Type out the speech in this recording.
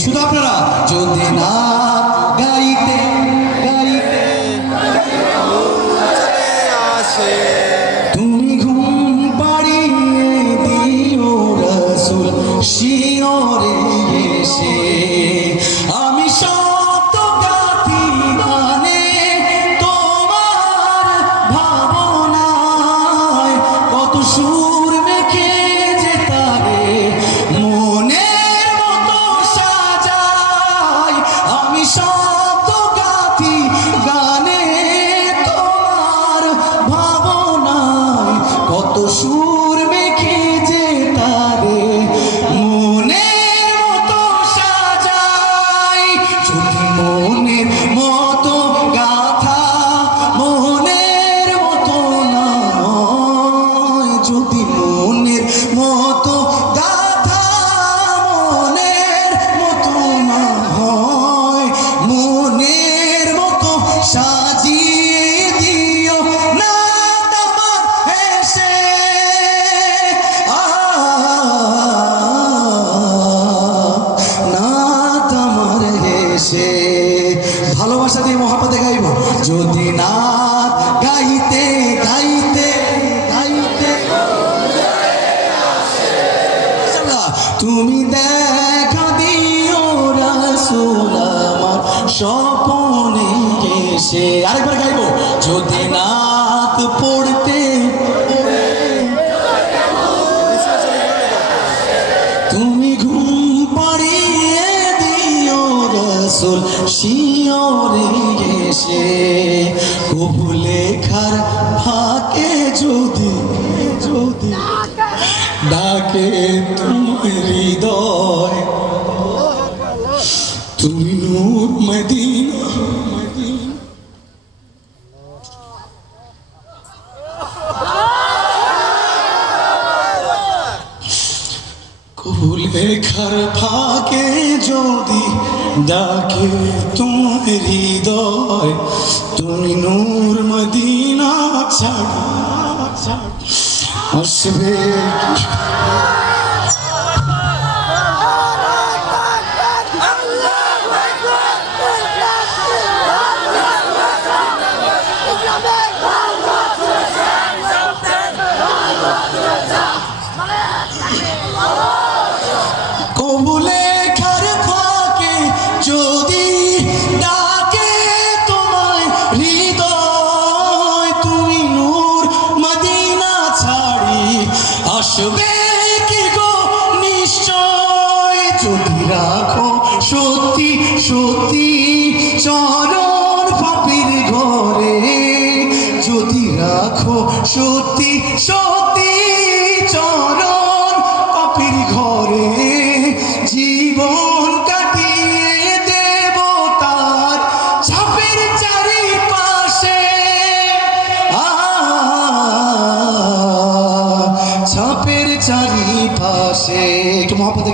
শুধু আপনারা যদি না গাইতে গাইতে আসে তুমি ঘুম পাড়িয়ে দিও রাসূল শিয়রে এসে আমি শব্দ গাথি গানে তোমার ভাবনায় কত সুর মেখে যে তারে মনের মতো সাজাই আমি শব্দ গাথি গানে তোমার ভাবনায় কত সুর মেখে যে তারে মনের মতো সাজাই যদি মনের মতো গাথা মনের মতো না হয় যদি মনের মতো গাথা মনের মতো না হয় মনের মতো সাজিয়ে দিও না তোমার হেসে না তোমার হেসে ভালোবাসা দিয়ে মহাপতে গাইব যদি না গাইতে গাইতে গাইতে তুমি দেখা দিও রাসূল আমার স্বপনে এসে আরেকবার গাইব যদি নাত পড়তে তুমি ঘুম পাড়িয়ে দিও রাসূল শিয়রে এসে কবু লেখার ফাঁকে যদি যদি ডাকে তোমার হৃদয় তুমি নূর মদিনা কবু লেখার ফাঁকে যদি ডাকে তোমার হৃদয় তুমি নূর মদিনা ছাড়া আসবে কবুলে খার ফাঁকে যদি ডাকে তোমায় হৃদয় তুমি নূর মদিনা ছাড়ি আসবে কি গো নিশ্চয় যদি রাখো সত্যি সত্যি চরণ পাপীর ঘরে যদি রাখো সত্যি সত্যি চরণ পাপীর ঘরে জীবন কাটিয়ে দেব তার ছাপের চারিপাশে ছাপের চারিপাশে একটু মহাপতে